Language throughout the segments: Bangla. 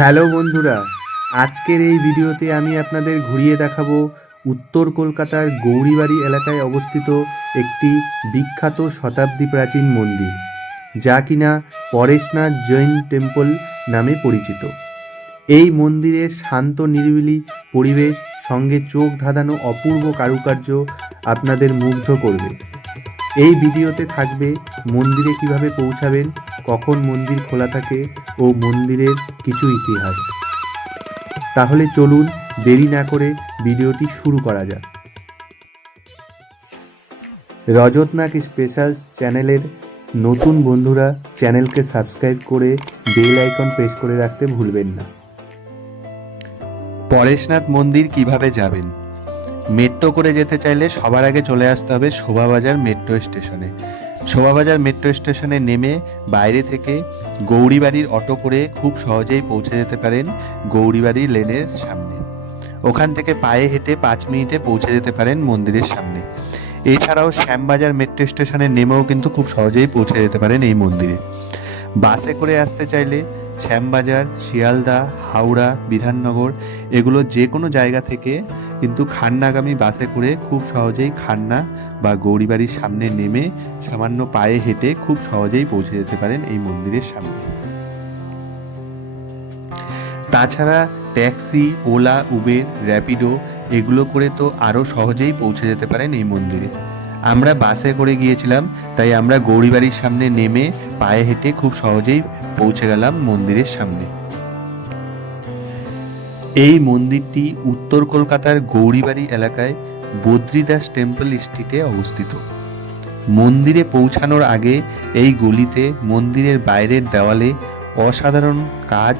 হ্যালো বন্ধুরা, আজকের এই ভিডিওতে আমি আপনাদের ঘুরিয়ে দেখাবো উত্তর কলকাতার গৌরীবাড়ি এলাকায় অবস্থিত একটি বিখ্যাত শতাব্দী প্রাচীন মন্দির, যা কিনা পরেশনাথ জৈন টেম্পল নামে পরিচিত। এই মন্দিরের শান্ত নিরিবিলি পরিবেশ সঙ্গে চোখ ধাঁধানো অপূর্ব কারুকার্য আপনাদের মুগ্ধ করবে। এই ভিডিওতে থাকবে মন্দিরে কিভাবে পৌঁছাবেন, কখন মন্দির খোলা থাকে ও মন্দিরের কিছু ইতিহাস। তাহলে চলুন দেরি না করে ভিডিওটি শুরু করা যাক। রজতনাগ স্পেশাল চ্যানেলের নতুন বন্ধুরা চ্যানেলকে সাবস্ক্রাইব করে বেল আইকন প্রেস করে রাখতে ভুলবেন না। পরেশনাথ মন্দির কিভাবে যাবেন? মেট্রো করে যেতে চাইলে সবার আগে চলে আসতে হবে শোভাবাজার মেট্রো স্টেশনে। শোভাবাজার মেট্রো স্টেশনে নেমে বাইরে থেকে গৌরীবাড়ির অটো করে খুব সহজেই পৌঁছে যেতে পারেন গৌরীবাড়ি লেনের সামনে। ওখান থেকে পায়ে হেঁটে 5 মিনিটে পৌঁছে যেতে পারেন মন্দিরের সামনে। এছাড়াও শ্যামবাজার মেট্রো স্টেশনে নেমেও কিন্তু খুব সহজেই পৌঁছে যেতে পারেন এই মন্দিরে। বাসে করে আসতে চাইলে শ্যামবাজার, শিয়ালদা, হাওড়া, বিধাননগর এগুলো যে কোনো জায়গা থেকে কিন্তু খান্নাগামী বাসে করে খুব সহজেই খান্না বা গৌরীবাড়ির সামনে নেমে সামান্য পায়ে হেঁটে খুব সহজেই পৌঁছে যেতে পারেন এই মন্দিরের সামনে। তাছাড়া ট্যাক্সি, ওলা, উবের, র্যাপিডো এগুলো করে তো আরও সহজেই পৌঁছে যেতে পারেন এই মন্দিরে। আমরা বাসে করে গিয়েছিলাম, তাই আমরা গৌরীবাড়ির সামনে নেমে পায়ে হেঁটে খুব সহজেই পৌঁছে গেলাম মন্দিরের সামনে। এই মন্দিরটি উত্তর কলকাতার গৌরীবাড়ি এলাকায় বদ্রীদাস টেম্পল স্ট্রিটে অবস্থিত। মন্দিরে পৌঁছানোর আগে এই গলিতে মন্দিরের বাইরের দেওয়ালে অসাধারণ কাজ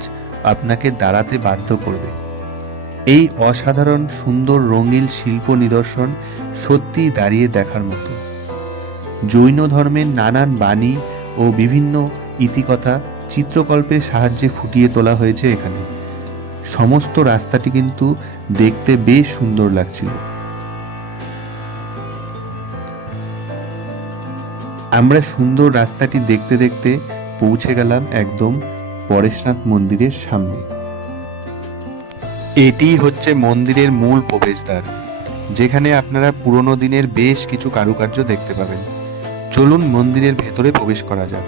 আপনাকে দাঁড়াতে বাধ্য করবে। এই অসাধারণ সুন্দর রঙিন শিল্প নিদর্শন সত্যি দাঁড়িয়ে দেখার মতো। জৈন ধর্মের নানান বাণী ও বিভিন্ন ইতিকথা চিত্রকল্পের সাহায্যে ফুটিয়ে তোলা হয়েছে এখানে। সমস্ত রাস্তাটি কিন্তু দেখতে বেশ সুন্দর লাগছিল। আমরা সুন্দর রাস্তাটি দেখতে দেখতে পৌঁছে গেলাম একদম পরেশনাথ মন্দিরের সামনে। এটি হচ্ছে মন্দিরের মূল প্রবেশদ্বার, যেখানে আপনারা পুরনো দিনের বেশ কিছু কারুকার্য দেখতে পাবেন। চলুন মন্দিরের ভেতরে প্রবেশ করা যাক।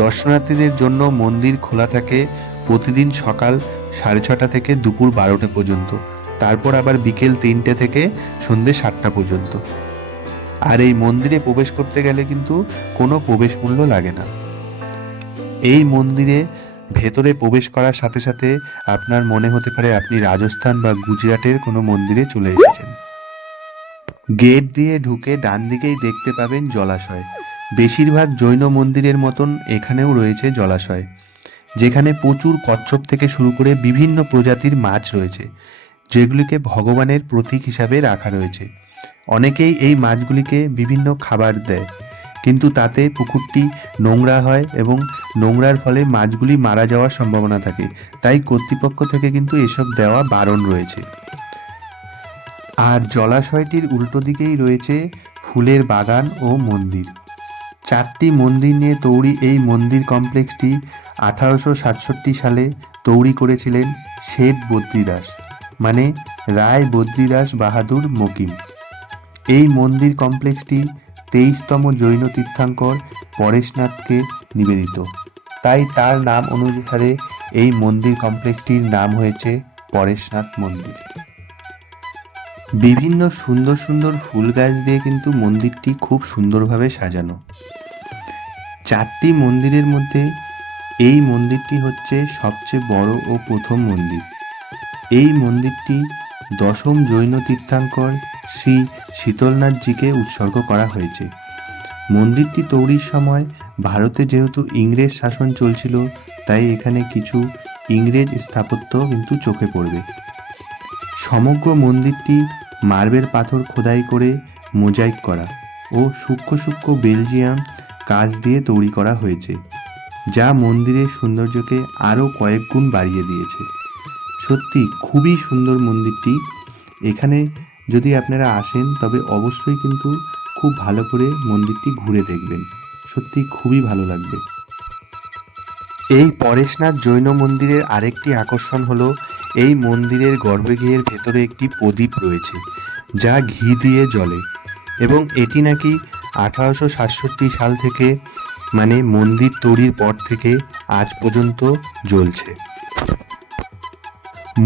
দর্শনার্থীদের জন্য মন্দির খোলা থাকে প্রতিদিন সকাল 6:30 থেকে দুপুর 12টা পর্যন্ত, তারপর আবার বিকেল 3টে থেকে সন্ধ্যে 7টা পর্যন্ত। আর এই মন্দিরে প্রবেশ করতে গেলে কিন্তু কোনো প্রবেশ মূল্য লাগে না। এই মন্দিরে ভেতরে প্রবেশ করার সাথে সাথে আপনার মনে হতে পারে আপনি রাজস্থান বা গুজরাটের কোনো মন্দিরে চলে এসেছেন। গেট দিয়ে ঢুকে ডান দিকেই দেখতে পাবেন জলাশয়। বেশিরভাগ জৈন মন্দিরের মতন এখানেও রয়েছে জলাশয়, যেখানে প্রচুর কচ্ছপ থেকে শুরু করে বিভিন্ন প্রজাতির মাছ রয়েছে, যেগুলিকে ভগবানের প্রতীক হিসাবে রাখা রয়েছে। অনেকেই এই মাছগুলিকে বিভিন্ন খাবার দেয়, কিন্তু তাতে পুকুরটি নোংরা হয় এবং নোংরার ফলে মাছগুলি মারা যাওয়ার সম্ভাবনা থাকে, তাই কর্তৃপক্ষ থেকে কিন্তু এসব দেওয়া বারণ রয়েছে। আর জলাশয়টির উল্টো দিকেই রয়েছে ফুলের বাগান ও মন্দির। 4টি মন্দির নিয়ে তৈরি এই মন্দির কমপ্লেক্সটি 1867 সালে তৈরি করেছিলেন শেঠ বদ্রীদাস, মানে রায় বদ্রীদাস বাহাদুর মকিম। এই মন্দির কমপ্লেক্সটি 23তম জৈন তীর্থঙ্কর পরেশনাথকে নিবেদিত, তাই তার নাম অনুসারে এই মন্দির কমপ্লেক্সটির নাম হয়েছে পরেশনাথ মন্দির। বিভিন্ন সুন্দর সুন্দর ফুল গাছ দিয়ে কিন্তু মন্দিরটি খুব সুন্দরভাবে সাজানো। 4টি মন্দিরের মধ্যে এই মন্দিরটি হচ্ছে সবচেয়ে বড় ও প্রথম মন্দির। এই মন্দিরটি 10ম জৈন তীর্থঙ্কর শ্রী শীতলনাথজিকে উৎসর্গ করা হয়েছে। মন্দিরটি তৈরির সময় ভারতে যেহেতু ইংরেজ শাসন চলছিল, তাই এখানে কিছু ইংরেজ স্থাপত্য কিন্তু চোখে পড়বে। সমগ্র মন্দিরটি মার্বেল পাথর খোদাই করে মোজাইক করা ও সূক্ষ্ম সূক্ষ্ম বেলজিয়াম কাঁচ দিয়ে তৈরি করা হয়েছে, যা মন্দিরের সৌন্দর্যকে আরও কয়েক গুণ বাড়িয়ে দিয়েছে। সত্যি খুবই সুন্দর মন্দিরটি। এখানে যদি আপনারা আসেন তবে অবশ্যই কিন্তু খুব ভালো করে মন্দিরটি ঘুরে দেখবেন, সত্যি খুবই ভালো লাগবে। এই পরেশনাথ জৈন মন্দিরের আরেকটি আকর্ষণ হলো এই মন্দিরের গর্ভগৃহের ভেতরে একটি প্রদীপ রয়েছে যা ঘি দিয়ে জ্বলে এবং এটি নাকি 1867 সাল থেকে মানে মন্দির তৈরির পর থেকে আজ পর্যন্ত জ্বলছে।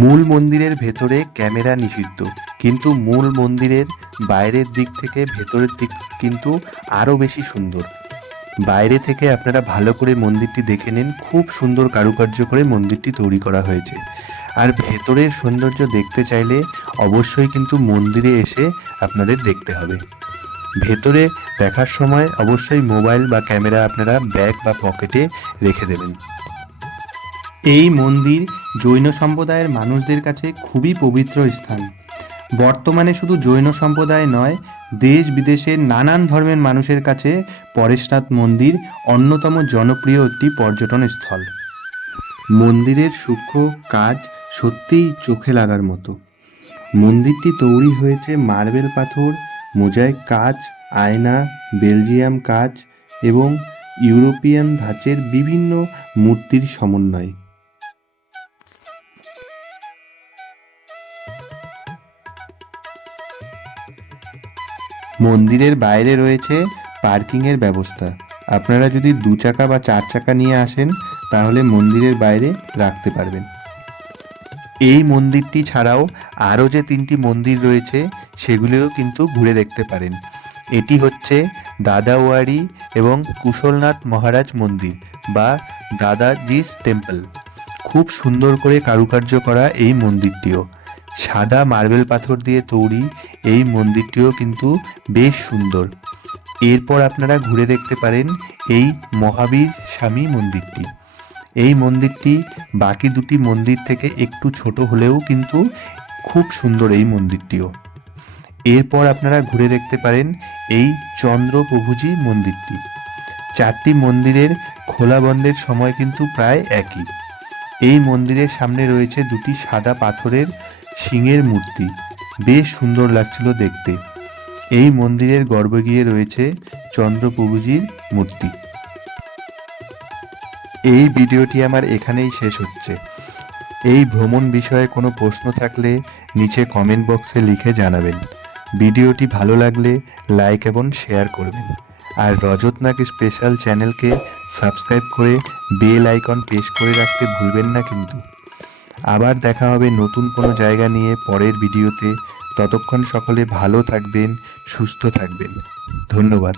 মূল মন্দিরের ভেতরে ক্যামেরা নিষিদ্ধ, কিন্তু মূল মন্দিরের বাইরের দিক থেকে ভেতরের দিক কিন্তু আরও বেশি সুন্দর। বাইরে থেকে আপনারা ভালো করে মন্দিরটি দেখে নিন, খুব সুন্দর কারুকার্য করে মন্দিরটি তৈরি করা হয়েছে। আর ভেতরের সৌন্দর্য দেখতে চাইলে অবশ্যই কিন্তু মন্দিরে এসে আপনাদের দেখতে হবে। ভেতরে দেখার সময় অবশ্যই মোবাইল বা ক্যামেরা আপনারা ব্যাগ বা পকেটে রেখে দেবেন। এই মন্দির জৈন সম্প্রদায়ের মানুষদের কাছে খুবই পবিত্র স্থান। বর্তমানে শুধু জৈন সম্প্রদায় নয়, দেশ বিদেশের নানান ধর্মের মানুষের কাছে পরেশনাথ মন্দির অন্যতম জনপ্রিয় একটি পর্যটন স্থল। মন্দিরের সূক্ষ্ম কাজ সত্যিই চোখে লাগার মতো। মন্দিরটি তৈরি হয়েছে মার্বেল পাথর, মোজাইক কাজ, আয়না, বেলজিয়াম কাজ এবং ইউরোপিয়ান ধাঁচের বিভিন্ন মূর্তির সমন্বয়ে। মন্দিরের বাইরে রয়েছে পার্কিংয়ের ব্যবস্থা। আপনারা যদি 2 চাকা বা 4 চাকা নিয়ে আসেন তাহলে মন্দিরের বাইরে রাখতে পারবেন। এই মন্দিরটি ছাড়াও আরও যে 3টি মন্দির রয়েছে সেগুলিও কিন্তু ঘুরে দেখতে পারেন। এটি হচ্ছে দাদাওয়াড়ি এবং কুশলনাথ মহারাজ মন্দির বা দাদাজিস টেম্পল। খুব সুন্দর করে কারুকার্য করা এই মন্দিরটিও, সাদা মার্বেল পাথর দিয়ে তৈরি এই মন্দিরটিও কিন্তু বেশ সুন্দর। এরপর আপনারা ঘুরে দেখতে পারেন এই মহাবীর স্বামী মন্দিরটি। এই মন্দিরটি বাকি 2টি মন্দির থেকে একটু ছোট হলেও কিন্তু খুব সুন্দর এই মন্দিরটিও। এরপর আপনারা ঘুরে দেখতে পারেন এই চন্দ্রপ্রভুজি মন্দিরটি। 4টি মন্দিরের খোলা বন্ধের সময় কিন্তু প্রায় একই। এই মন্দিরের সামনে রয়েছে 2টি সাদা পাথরের সিংহের মূর্তি, বেশ সুন্দর লাগছিল দেখতে। এই মন্দিরের গর্ভগৃহে রয়েছে চন্দ্রপ্রভুজির মূর্তি। এই ভিডিওটি আমার এখানেই শেষ হচ্ছে। এই ভ্রমণ বিষয়ে কোনো প্রশ্ন থাকলে নিচে কমেন্ট বক্সে লিখে জানাবেন। ভিডিওটি ভালো লাগলে লাইক এবং শেয়ার করবেন। আর রজতনাগ স্পেশাল চ্যানেলকে সাবস্ক্রাইব করে বেল আইকন প্রেস করে রাখতে ভুলবেন না কিন্তু। আবার দেখা হবে নতুন কোনো জায়গা নিয়ে পরের ভিডিওতে। ততক্ষণ সকলে ভালো থাকবেন, সুস্থ থাকবেন। ধন্যবাদ।